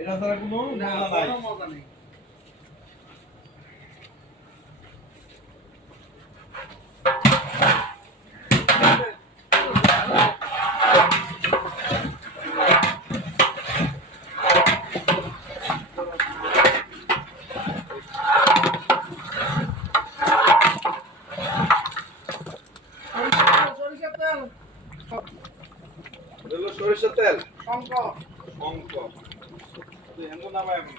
এটা ছাড়া কোনো মজা নাই। সরিষার তেল শঙ্ক এমন নামায় এখন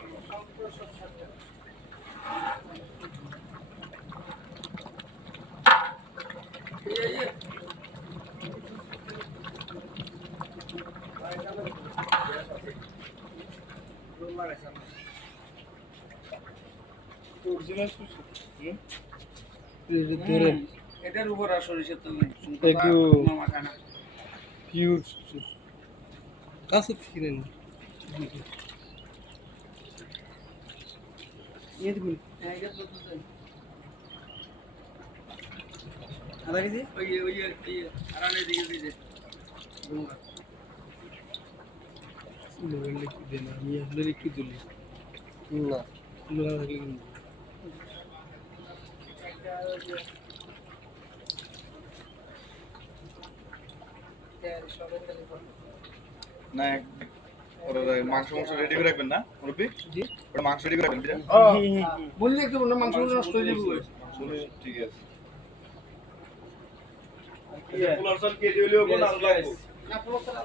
এটার উপর আর সরিষার তেল নেই পিওর কাছে থেকে নেন আধা কেজি ওই আড়াই দিকে দিয়েছে আমি আসলে একটু তুলি না না মাংস রেডি করে রাখবেন না মুরব্বি জি ওটা মাংস রেডি করে রাখবেন বললি একটু না মাংস নষ্ট হয়ে যাবে ঠিক আছে পোলারসন কেজি হইলেও কোন আলু লাগবে না পোলারসন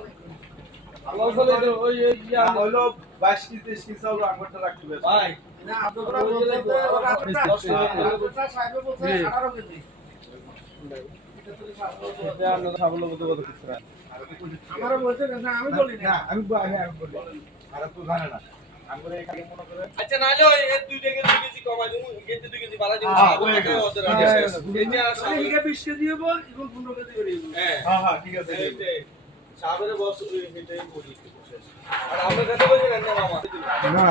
আলু হলো ওই ইয়া হলো 22 কেজি 23 কেজি চাউল আঙ্গুরটা রাখতে হবে ভাই না আপনারা বলতে ওটা 10 কেজি সাহেব বলছে 18 কেজি এটা আমরা সাবল বলতে কত কিছু আমারও বলতে না আমি বলি না আমি বলি আর তো জানে না আঙ্গুরে এখানে মনে করে আচ্ছা নালে ওই 2 থেকে 2 কেজি কমাই দেবো কেজি 2 কেজি বাড়া দেবো ওটাকে ওদের আগে এটা হিগা 20 কেজি দিব এখন 15 কেজি করে দিব হ্যাঁ ঠিক আছে সাবেরে বস এটাই বলি আর আমরা কত বলছেন না মামা না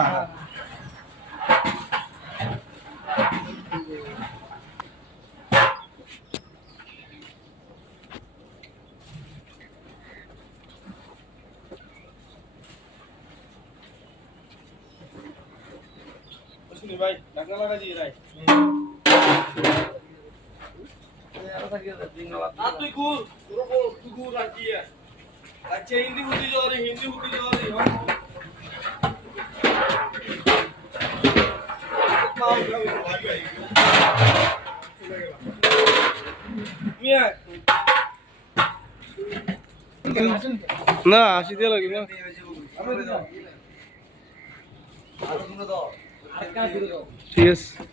भाई ढक्कन लगा दिए भाई आप तो कूल तू कूल रखी है अच्छा हिंदी होती जा रही না 80 দিয়ে লাগবে না ঠিক আছে